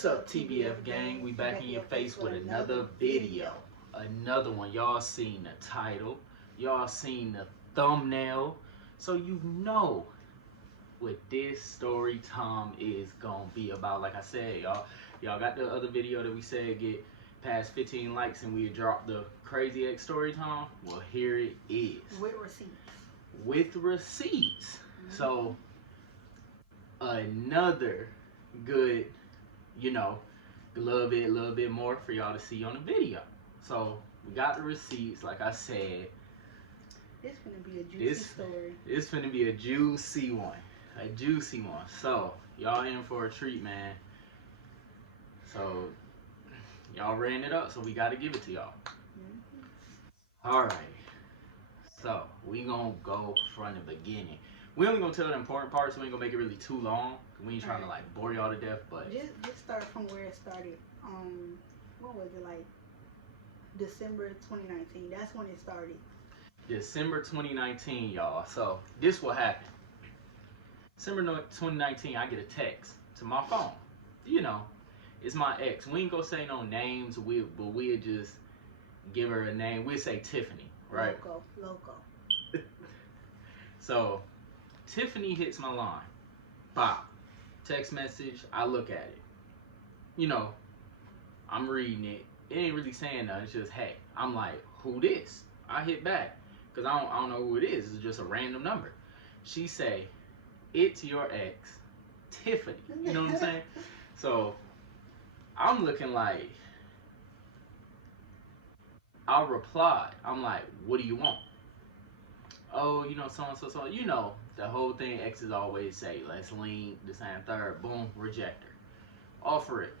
What's up, TBF gang? We back in your face with another video. Another one. Y'all seen the title. Y'all seen the thumbnail. So you know what this story time is gonna be about. Like I said, y'all got the other video that we said get past 15 likes and we dropped the crazy X story time. Well, here it is. With receipts. With receipts. So another good, a little bit more for y'all to see on the video. So we got the receipts, like I said. This gonna be a juicy story. It's gonna be a juicy one. A juicy one. So y'all in for a treat, man. So y'all ran it up, so we gotta give it to y'all. Alright. So we gonna go from the beginning. We only gonna tell the important parts, so we ain't gonna make it really too long. We ain't trying to like bore y'all to death, but just start from where it started. What was it, like December 2019? That's when it started. December 2019, y'all. So this what happened. December 2019, I get a text to my phone. It's my ex. We ain't gonna say no names, but we'll just give her a name. We'll say Tiffany, right? Loco. So Tiffany hits my line. Bop. Text message. I look at it. I'm reading it. It ain't really saying nothing. It's just, hey. I'm like, who this? I hit back. Because I don't know who it is. It's just a random number. She say, it's your ex, Tiffany. You know what I'm saying? So I'm looking like, I replied. I'm like, what do you want? Oh, so. The whole thing exes always say, let's link, this and third, boom, reject her. Offer it.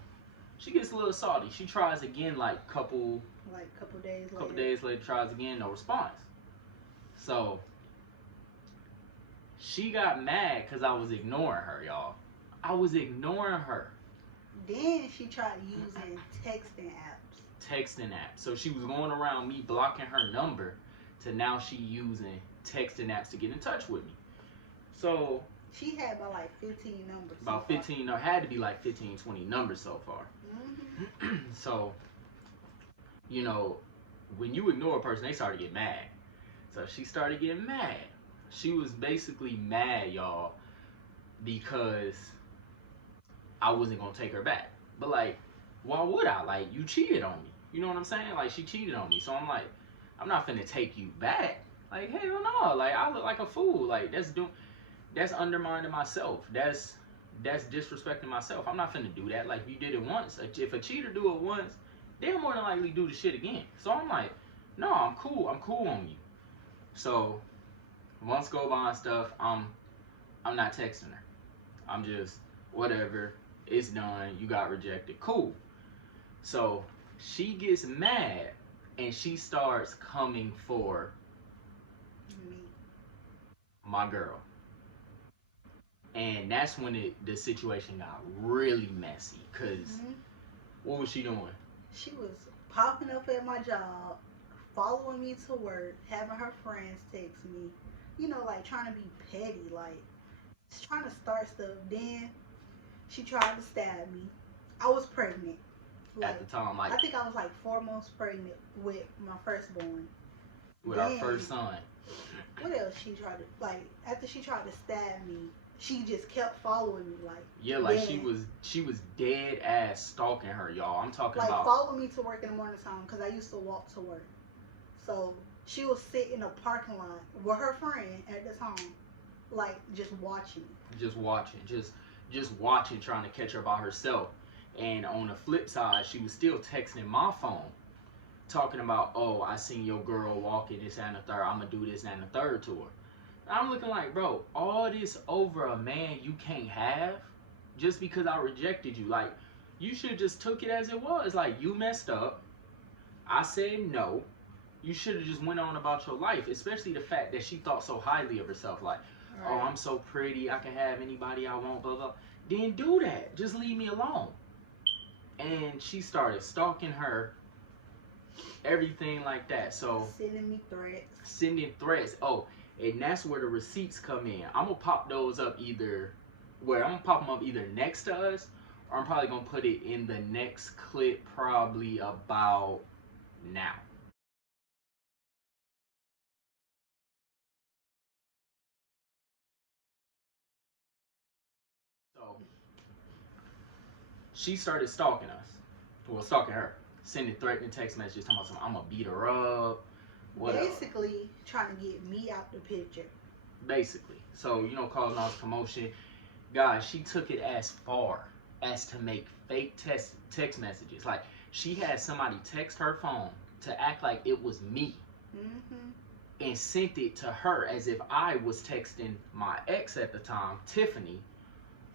She gets a little salty. She tries again couple days later, tries again, no response. So she got mad because I was ignoring her, y'all. I was ignoring her. Then she tried using texting apps. So she was going around me blocking her number to now she using texting apps to get in touch with me. So she had about like 15 numbers. About 15, no, had to be like 15, 20 numbers so far. So, when you ignore a person, they start to get mad. So she started getting mad. She was basically mad, y'all, because I wasn't going to take her back. But, why would I? You cheated on me. You know what I'm saying? She cheated on me. So I'm like, I'm not finna take you back. Hell no. I look like a fool. That's undermining myself. That's disrespecting myself. I'm not finna do that. If you did it once, if a cheater do it once, they'll more than likely do the shit again. So I'm like, no, I'm cool on you. So months go by and stuff, I'm not texting her. I'm just, whatever, it's done, you got rejected, cool. So she gets mad and she starts coming for me, my girl. And that's when the situation got really messy. Cause what was she doing? She was popping up at my job, following me to work, having her friends text me, trying to be petty, just trying to start stuff. Then she tried to stab me. I was pregnant. At the time, I think I was 4 months pregnant with my firstborn. With our first son. What else she tried to, after she tried to stab me, she just kept following me, she was dead ass stalking her, y'all. I'm talking about follow me to work in the morning time because I used to walk to work. So she was sitting in a parking lot with her friend at the time, just watching. Just watching, trying to catch her by herself. And on the flip side, she was still texting my phone, talking about, oh, I seen your girl walking this and the third. I'm gonna do this and the third to her. I'm looking like, bro, all this over a man you can't have just because I rejected you. You should have just took it as it was. You messed up. I said no. You should have just went on about your life, especially the fact that she thought so highly of herself. Oh, I'm so pretty. I can have anybody I want, blah, blah. Didn't do that. Just leave me alone. And she started stalking her, everything like that. So sending me threats. Sending threats. Oh, and that's where the receipts come in. I'm gonna pop those up either next to us I'm probably gonna put it in the next clip, probably about now. So she started stalking us. Well, stalking her, sending threatening text messages, talking about something. I'm gonna beat her up, whatever. Basically, trying to get me out the picture. Basically, so causing all this commotion. Guys, she took it as far as to make fake text messages. Like she had somebody text her phone to act like it was me. Mm-hmm. And sent it to her as if I was texting my ex at the time, Tiffany,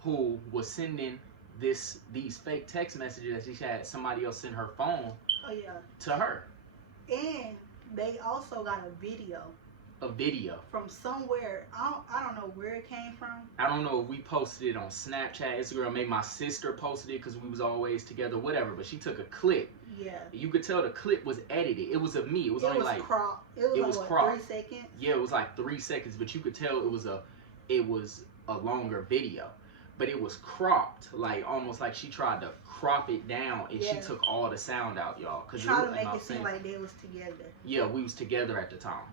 who was sending these fake text messages that she had somebody else send her phone Oh yeah. to her. And they also got a video. A video from somewhere. I don't know where it came from. I don't know if we posted it on Snapchat, Instagram. Maybe my sister posted it because we was always together, whatever. But she took a clip. Yeah. You could tell the clip was edited. It was of me. It was only like cropped. It was like, cropped. 3 seconds. Yeah, it was like 3 seconds, but you could tell it was a longer video. But it was cropped, like almost like she tried to crop it down, and she took all the sound out, y'all. Try to make it seem like they was together. Yeah, we was together at the time.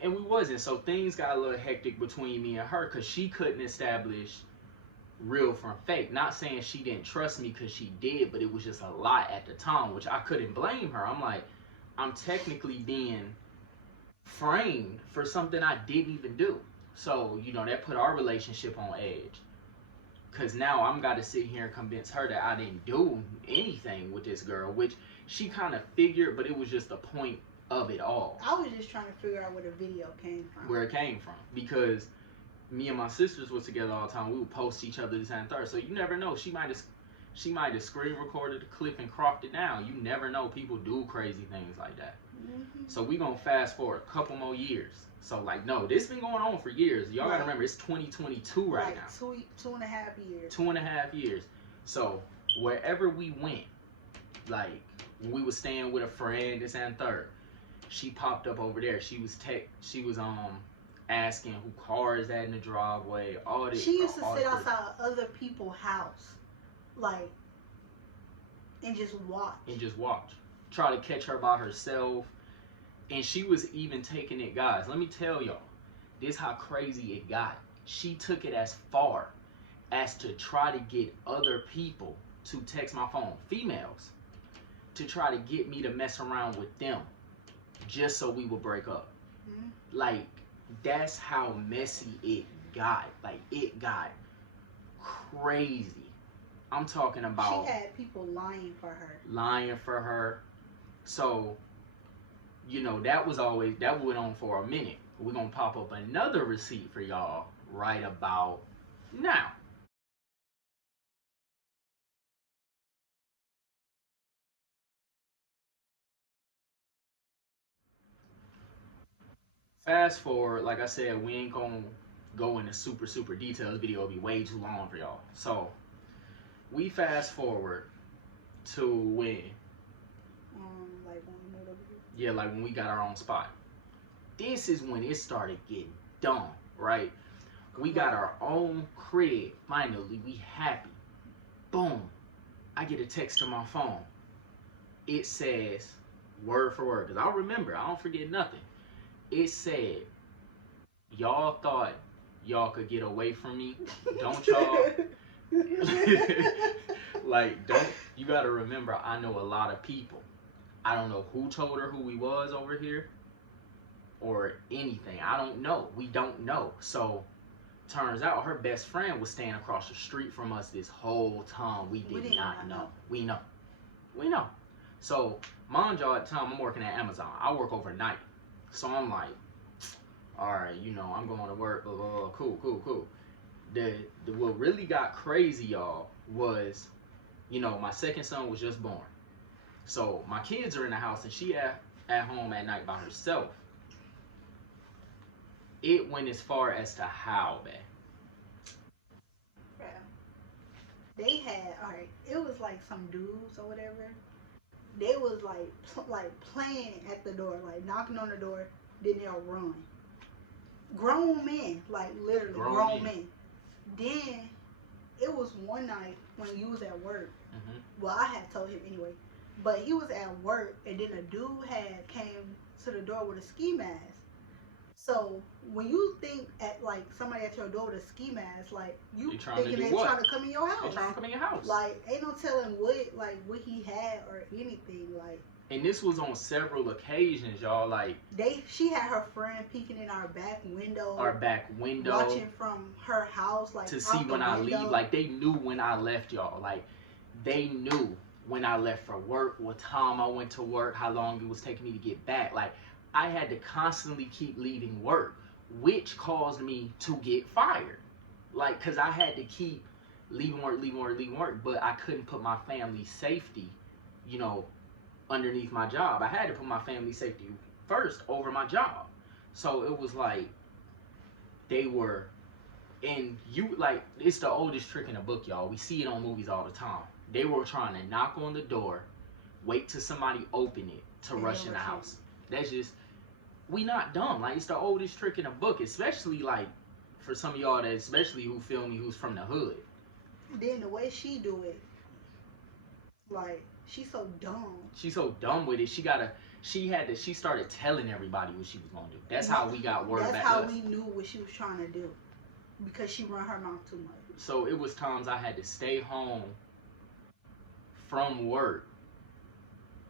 And we wasn't, so things got a little hectic between me and her because she couldn't establish real from fake. Not saying she didn't trust me, because she did, but it was just a lot at the time, which I couldn't blame her. I'm like, I'm technically being framed for something I didn't even do. So, that put our relationship on edge. Because now I'm got to sit here and convince her that I didn't do anything with this girl, which she kind of figured, but it was just the point of it all. I was just trying to figure out where the video came from. Where it came from. Because me and my sisters was together all the time. We would post each other this and third. So you never know. She might have screen recorded the clip and cropped it down. You never know. People do crazy things like that. Mm-hmm. So we gonna fast forward a couple more years. So no, this been going on for years. Y'all gotta remember, it's 2022 right now. 2.5 years. 2.5 years. So wherever we went, like when we was staying with a friend, this and third, she popped up over there. She was asking who car is that in the driveway. All this. She used to sit outside other people's house, and just watch. Try to catch her by herself. And she was even taking it, guys. Let me tell y'all, this how crazy it got. She took it as far as to try to get other people to text my phone, females, to try to get me to mess around with them, just so we would break up. Mm-hmm. That's how messy it got. It got crazy. I'm talking about. She had people lying for her. So, that went on for a minute. We're gonna pop up another receipt for y'all right about now. Fast forward, like I said, we ain't gonna go into super details. This video will be way too long for y'all. So we fast forward to when? When we moved over here. Yeah, when we got our own spot. This is when it started getting dumb, right? We got our own crib. Finally, we happy. Boom. I get a text on my phone. It says, word for word, because I remember, I don't forget nothing. It said, y'all thought y'all could get away from me, don't y'all? You gotta remember, I know a lot of people. I don't know who told her who we was over here or anything. I don't know. We don't know. So turns out her best friend was staying across the street from us this whole time. We did not know. We know. So mind y'all, at the time I'm working at Amazon. I work overnight. So I'm like, all right, I'm going to work. Cool. What really got crazy, y'all, was, my second son was just born. So my kids are in the house and she at home at night by herself. It went as far as to how bad. They had, alright, it was some dudes or whatever. They was playing at the door, knocking on the door, then they'll run. Grown men, literally grown men. Then it was one night when you was at work. Mm-hmm. Well, I had told him anyway, but he was at work, and then a dude had came to the door with a ski mask. So when you think at like somebody at your door with a ski mask, like you They trying to thinking do they what? trying to come in your They house. trying to come in your house. Like ain't no telling what he had or anything. Like And this was on several occasions, y'all. Like she had her friend peeking in our back window, watching from her house, like to see out the when I window. leave. Like they knew when I left, y'all. Like they knew when I left for work, what time I went to work, how long it was taking me to get back. Like I had to constantly keep leaving work, which caused me to get fired. Like, cause I had to keep leaving work, but I couldn't put my family's safety, you know, underneath my job. I had to put my family safety first over my job. So it was like they were, and you like it's the oldest trick in the book, y'all. We see it on movies all the time. They were trying to knock on the door, wait till somebody open it to rush in the house. That's just we not dumb. Like it's the oldest trick in the book, especially like for some of y'all that especially who feel me who's from the hood. Then the way she do it, like she's so dumb. She's so dumb with it. She started telling everybody what she was gonna do. That's how we got word back. That's how we knew what she was trying to do. Because she run her mouth too much. So it was times I had to stay home from work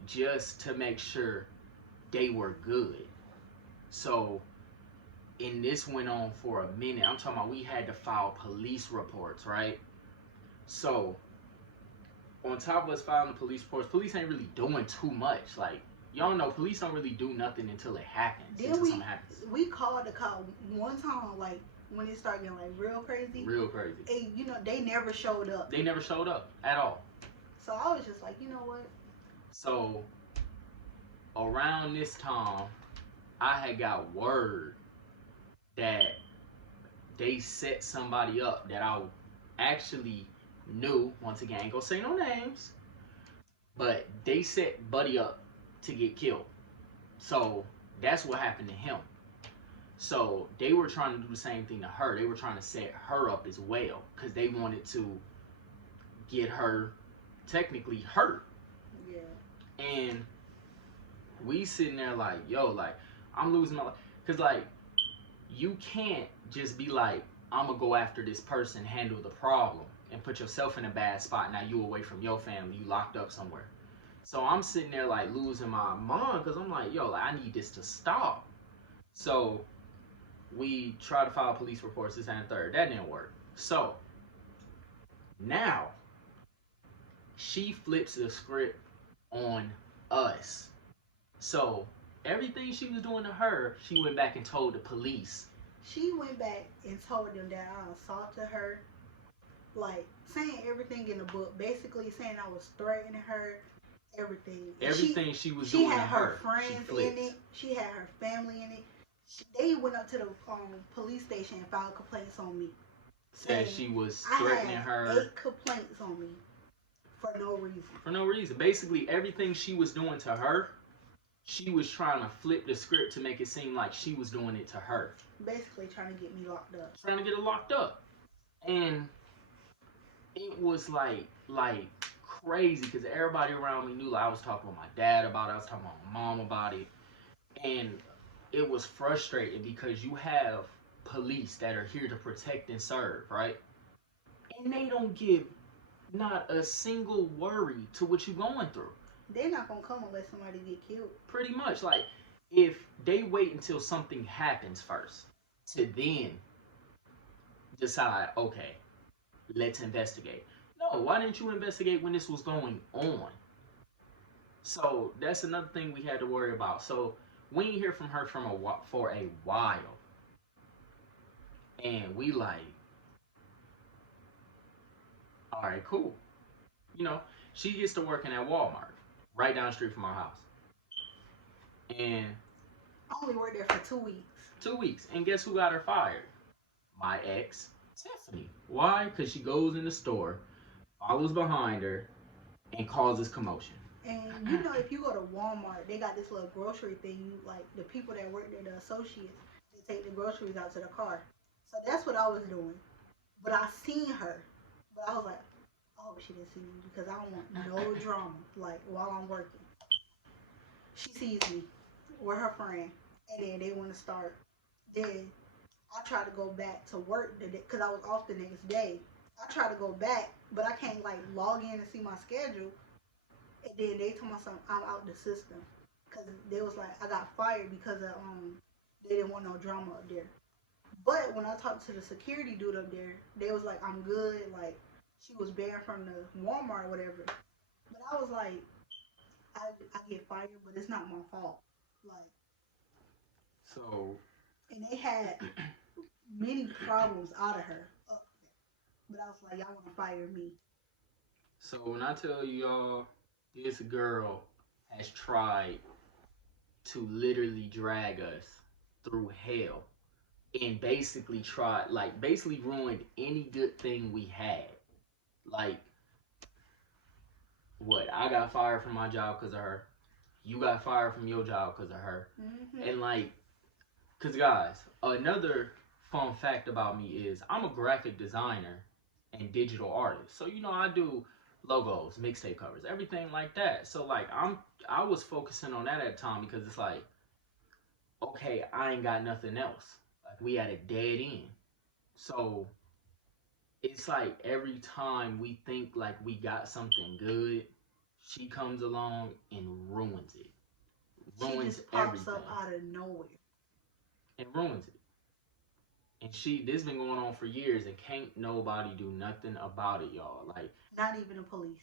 just to make sure they were good. So, and this went on for a minute. I'm talking about we had to file police reports, right? So, on top of us filing police reports, police ain't really doing too much. Like, y'all know, police don't really do nothing until it happens. Then we called the cop one time, like, when it started getting, like, real crazy. Real crazy. And, you know, they never showed up. They never showed up at all. So I was just like, you know what? So, around this time, I had got word that they set somebody up that I actually knew. Once again, I ain't gonna say no names, but they set Buddy up to get killed. So that's what happened to him. So they were trying to do the same thing to her. They were trying to set her up as well because they wanted to get her technically hurt. Yeah. And we sitting there like, yo, like, I'm losing my life. Because, like, you can't just be like, I'm going to go after this person, handle the problem, and put yourself in a bad spot. Now you away from your family, you locked up somewhere. So I'm sitting there, like, losing my mind because I'm like, yo, like, I need this to stop. So we tried to file police reports this and third. That didn't work. So now she flips the script on us. So everything she was doing to her, she went back and told the police. She went back and told them that I assaulted her, like saying everything in the book, basically saying I was threatening her, everything. Everything she was doing to her. She had her friends in it. She had her family in it. They went up to the police station and filed complaints on me. Said she was threatening her. 8 complaints on me for no reason. For no reason. Basically, everything she was doing to her, she was trying to flip the script to make it seem like she was doing it to her. Basically trying to get me locked up. Trying to get her locked up. And it was like crazy because everybody around me knew. Like, I was talking with my dad about it. I was talking with my mom about it. And it was frustrating because you have police that are here to protect and serve, right? And they don't give not a single worry to what you're going through. They're not gonna come unless somebody get killed. Pretty much. Like, if they wait until something happens first to then decide, okay, let's investigate. No, why didn't you investigate when this was going on? So that's another thing we had to worry about. So we didn't hear from her for a while. And we like, all right, cool. You know, she gets to working at Walmart, right down the street from our house. And I only worked there for 2 weeks. 2 weeks. And guess who got her fired? My ex, Tiffany. Why? Because she goes in the store, follows behind her, and causes commotion. And you know, if you go to Walmart, they got this little grocery thing. Like, the people that work there, the associates, they take the groceries out to the car. So that's what I was doing. But I seen her. But I was like, Oh, she didn't see me because I don't want no drama. Like while I'm working, she sees me with her friend, and then they want to start. Then I try to go back to work because I was off the next day. I try to go back, but I can't like log in and see my schedule. And then they told me something, I'm out the system because they was like I got fired because of they didn't want no drama up there. But when I talked to the security dude up there, they was like I'm good. Like she was banned from the Walmart or whatever. But I was like I get fired, but it's not my fault. Like So, and they had many problems out of her. But I was like, y'all want to fire me? so when I tell y'all, this girl has tried to literally drag us through hell and basically tried, like, basically ruined any good thing we had. Like, what? I got fired from my job because of her. You got fired from your job because of her. Mm-hmm. And, like, because, guys, another fun fact about me is I'm a graphic designer and digital artist. So, I do logos, mixtape covers, everything like that. So, like, I was focusing on that at the time because it's like, okay, I ain't got nothing else. Like, we at a dead end. So, it's like every time we think like we got something good, she comes along and ruins it. She Ruins just pops everything. up out of nowhere. And ruins it. And this been going on for years and can't nobody do nothing about it, y'all. Like, not even the police.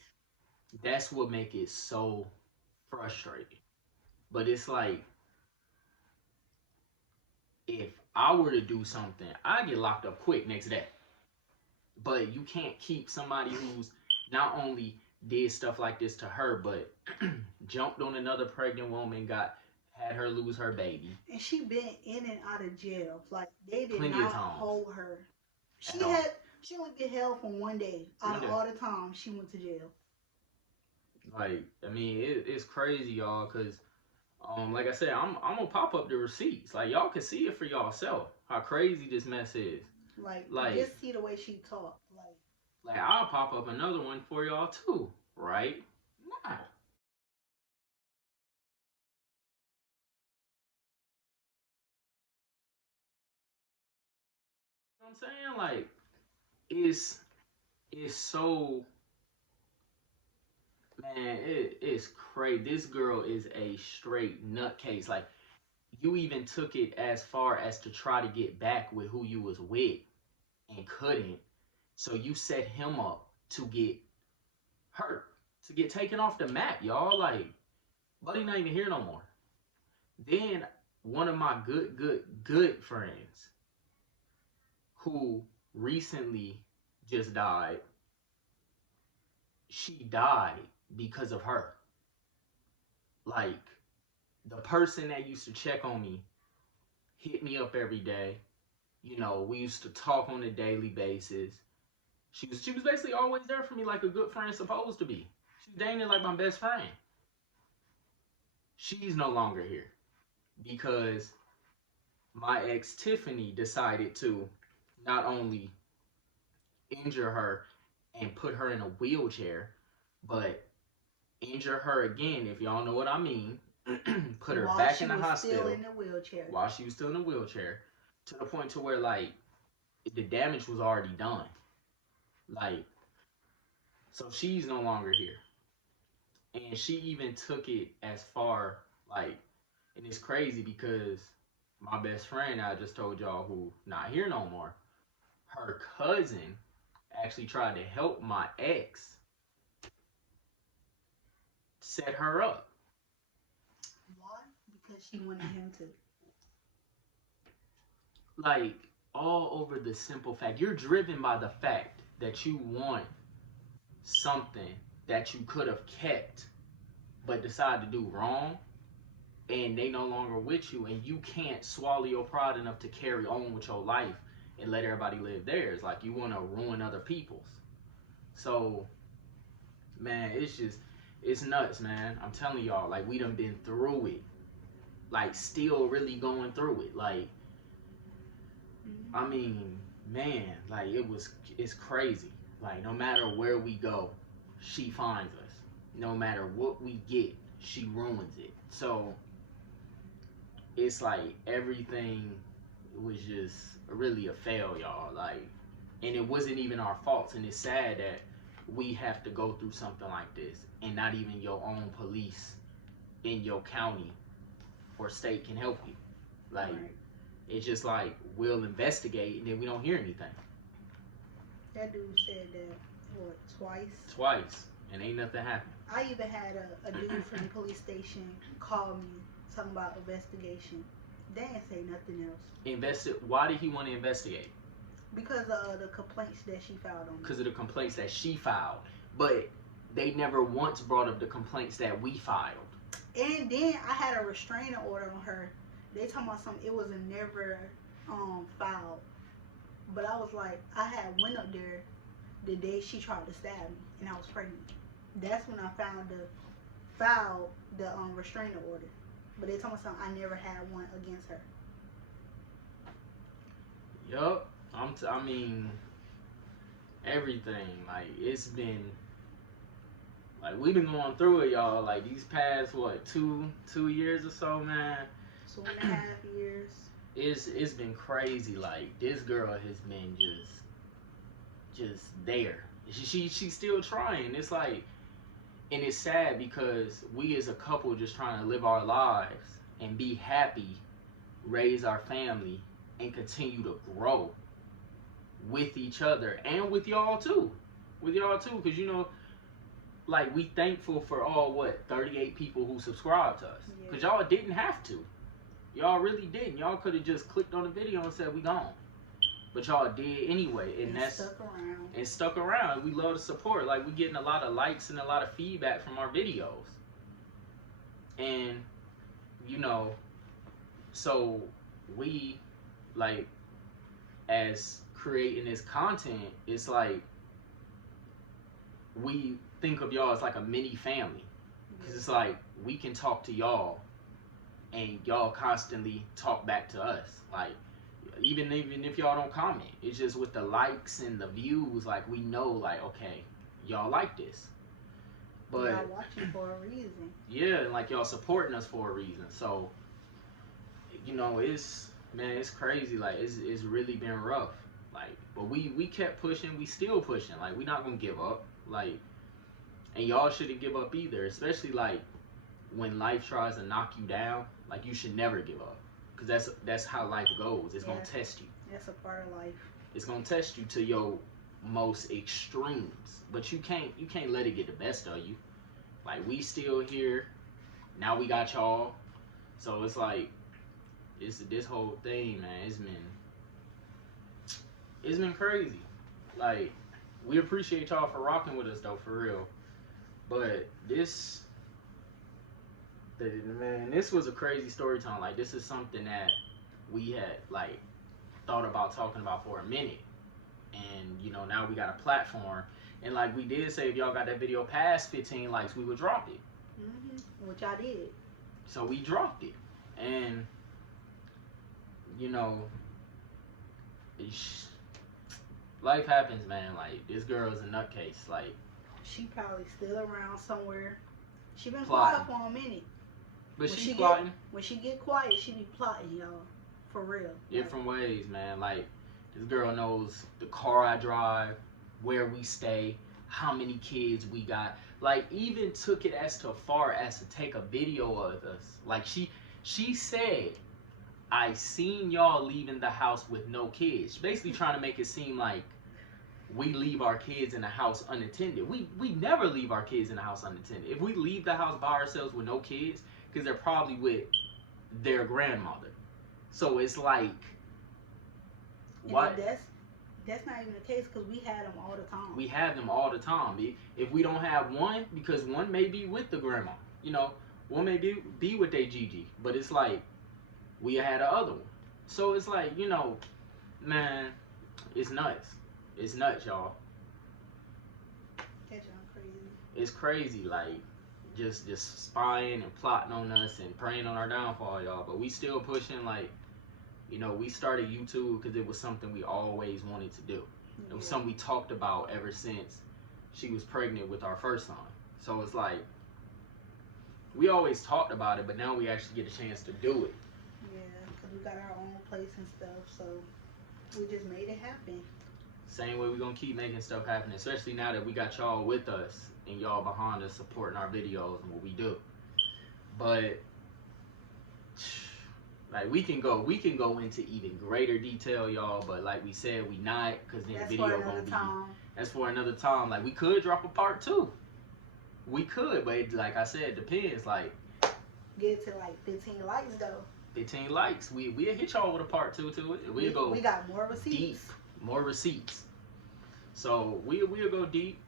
That's what make it so frustrating. But it's like, if I were to do something, I get locked up quick next day. But you can't keep somebody who's not only did stuff like this to her, but jumped on another pregnant woman, had her lose her baby. And she been in and out of jail. Like they did Plenty not hold her. She only get held for one day out of all the time she went to jail. Like, I mean, it's crazy, y'all, because like I said, I'm gonna pop up the receipts. Like, y'all can see it for y'allself how crazy this mess is. Like just see the way she talk. Like I'll pop up another one for y'all too, right? Nah. You know what I'm saying? Like, it's so, man, it's crazy. This girl is a straight nutcase. Like, you even took it as far as to try to get back with who you was with and couldn't. So you set him up to get hurt, to get taken off the map, y'all. Like, buddy not even here no more. Then one of my good friends who recently just died, she died because of her. Like, the person that used to check on me hit me up every day. We used to talk on a daily basis. She was basically always there for me like a good friend's supposed to be. She's dating like my best friend. She's no longer here because my ex Tiffany decided to not only injure her and put her in a wheelchair, but injure her again, if y'all know what I mean. Put her back in the hospital still in the wheelchair. While she was still in the wheelchair, to the point to where like the damage was already done. Like, so she's no longer here. And she even took it as far, like, and it's crazy because my best friend I just told y'all, who not here no more, her cousin actually tried to help my ex set her up. Why? Because she wanted him to. Like, all over the simple fact. You're driven by the fact that you want something that you could have kept but decided to do wrong, and they no longer with you, and you can't swallow your pride enough to carry on with your life and let everybody live theirs. Like, you want to ruin other people's. So, man, it's nuts, man. I'm telling y'all, like, we done been through it. Like, still really going through it. Like, I mean, man, like, it's crazy. Like, no matter where we go, she finds us. No matter what we get, she ruins it. So it's like everything was just really a fail, y'all. Like, and it wasn't even our faults. And it's sad that we have to go through something like this, and not even your own police in your county or state can help you. Like, Right. it's just like we'll investigate and then we don't hear anything. That dude said that, what, twice? Twice, and ain't nothing happened. I even had a dude from the police station call me talking about investigation. They didn't say nothing else. Why did he want to investigate? Because of the complaints that she filed on me. Because of the complaints that she filed. But they never once brought up the complaints that we filed. And then I had a restraining order on her. They talking about something, it was a never filed. But I was like, I had went up there the day she tried to stab me, and I was pregnant. That's when I found the restraining order. But they told me something, I never had one against her. Yup. I mean, everything. Like, it's been, like, we've been going through it, y'all. Like, these past, what, two years or so, man. 2.5 years. It's been crazy. Like, this girl has been just there. She's still trying. It's like, and it's sad because we as a couple just trying to live our lives and be happy, raise our family, and continue to grow with each other and with y'all too. Because, you know, like, we thankful for all, 38 people who subscribed to us. Because y'all didn't have to. Y'all really didn't. Y'all could have just clicked on the video and said, we gone. But y'all did anyway. And that's stuck around. And stuck around. We love the support. Like, we getting a lot of likes and a lot of feedback from our videos. And, you know, so we, like, as creating this content, it's like we think of y'all as like a mini family. Because it's like we can talk to y'all and y'all constantly talk back to us. Like, even if y'all don't comment, it's just with the likes and the views, like, we know, like, okay, y'all like this. But y'all watching for a reason. Yeah, and like, y'all supporting us for a reason. So, you know, it's crazy. Like, it's really been rough. Like, but we kept pushing. We still pushing. Like, we not gonna give up. Like, and y'all shouldn't give up either. Especially, like, when life tries to knock you down. Like, you should never give up. Because that's how life goes. It's gonna test you. That's a part of life. It's gonna test you to your most extremes. But you can't let it get the best of you. Like, we still here. Now we got y'all. So it's like, this whole thing, man, it's been crazy. Like, we appreciate y'all for rocking with us though, for real. But this was a crazy story time. Like, this is something that we had, like, thought about talking about for a minute. And, you know, now we got a platform. And like we did say, if y'all got that video past 15 likes, we would drop it. Which I did. So we dropped it. And, you know, life happens, man. Like, this girl is a nutcase. Like, she probably still around somewhere. She been plotting. quiet for a minute. But she plotting. When she get quiet, she be plotting, y'all. For real. Different ways, man. Like, this girl knows the car I drive, where we stay, how many kids we got. Like, even took it as far as to take a video of us. Like, she said, I seen y'all leaving the house with no kids. Basically trying to make it seem like we leave our kids in the house unattended. We never leave our kids in the house unattended. If we leave the house by ourselves with no kids, because they're probably with their grandmother. So it's like, what? That's not even the case, because we had them all the time. We have them all the time. If we don't have one, because one may be with the grandma, you know, one may be with their Gigi, but it's like we had the other one. So it's like, you know, man, it's nuts. It's nuts, y'all. That's crazy. It's crazy, like, just spying and plotting on us and praying on our downfall, y'all. But we still pushing. Like, you know, we started YouTube because it was something we always wanted to do. It was something we talked about ever since she was pregnant with our first son. So it's like, we always talked about it, but now we actually get a chance to do it. Yeah, because we got our own place and stuff, so we just made it happen. Same way we're going to keep making stuff happen, especially now that we got y'all with us and y'all behind us supporting our videos and what we do. But like we can go into even greater detail, y'all, but like we said, we not, because then That's the video for gonna be time. That's for another time. Like we could drop a part 2. We could, but it, like I said, it depends. Like get to like 15 likes though. 15 likes. We'll hit y'all with a part 2 to it. We got more receipts. Deep. More receipts. So we'll go deep.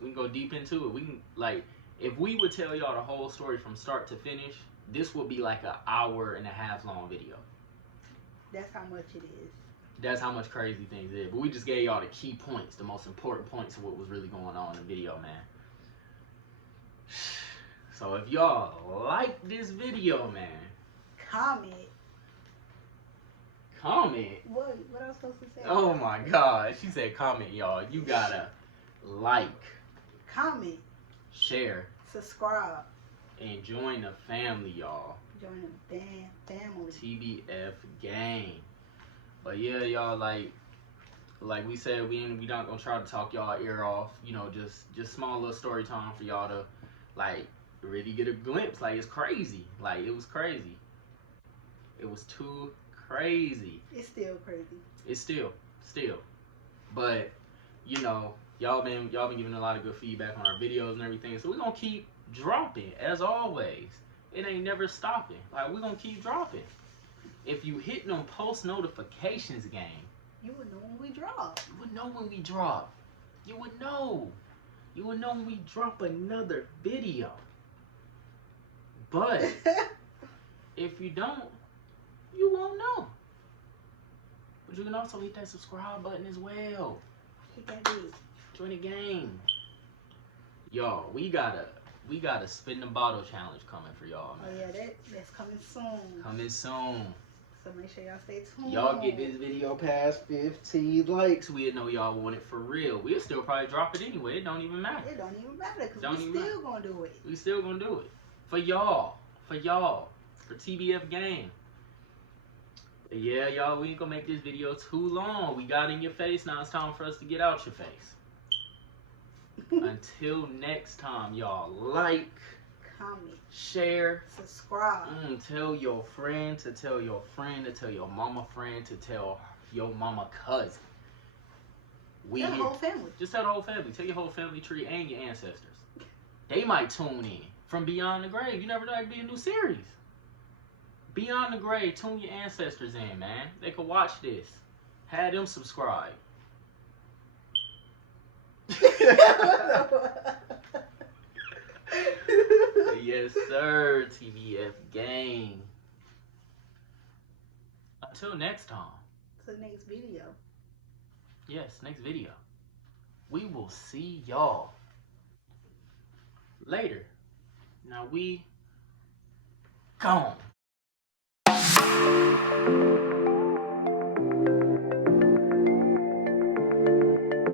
We can go deep into it. We can, like, if we would tell y'all the whole story from start to finish, this would be like an 1.5 hour long video. That's how much it is. That's how much crazy things is. But we just gave y'all the key points, the most important points of what was really going on in the video, man. So if y'all like this video, man, comment. What I was supposed to say? Oh my God, she said comment, y'all. You gotta like, comment, share, subscribe, and join the family, y'all. Join the family. TBF gang. But yeah, y'all, like we said, we not gonna try to talk y'all ear off. You know, just small little story time for y'all to like really get a glimpse. Like, it's crazy. Like, it was crazy. It was too crazy. It's still crazy. It's still. But you know, y'all been giving a lot of good feedback on our videos and everything. So we're gonna keep dropping as always. It ain't never stopping. Like, we're gonna keep dropping. If you hit them post notifications, gang, you would know when we drop. You would know when we drop. You would know. You would know when we drop another video. But if you don't, you won't know. But you can also hit that subscribe button as well. Hit that big. Join the game. Y'all, we got a spin the bottle challenge coming for y'all, man. Oh yeah, that's coming soon. Coming soon. So make sure y'all stay tuned. Y'all get this video past 15 likes. We'll know y'all want it for real. We'll still probably drop it anyway. It don't even matter. It don't even matter because we still gonna do it. We still gonna do it. For y'all. For TBF gang. But yeah, y'all, we ain't gonna make this video too long. We got in your face. Now it's time for us to get out your face. Until next time, y'all, like, comment, share, subscribe. Tell your friend to tell your friend to tell your mama friend to tell your mama cousin. Tell the whole family. Just tell the whole family. Tell your whole family tree and your ancestors. They might tune in from Beyond the Grave. You never know, it could be a new series. Beyond the Grave, tune your ancestors in, man. They could watch this. Have them subscribe. Yes, sir, TBF gang. Until next time. To the next video. Yes, next video. We will see y'all later. Now we gone.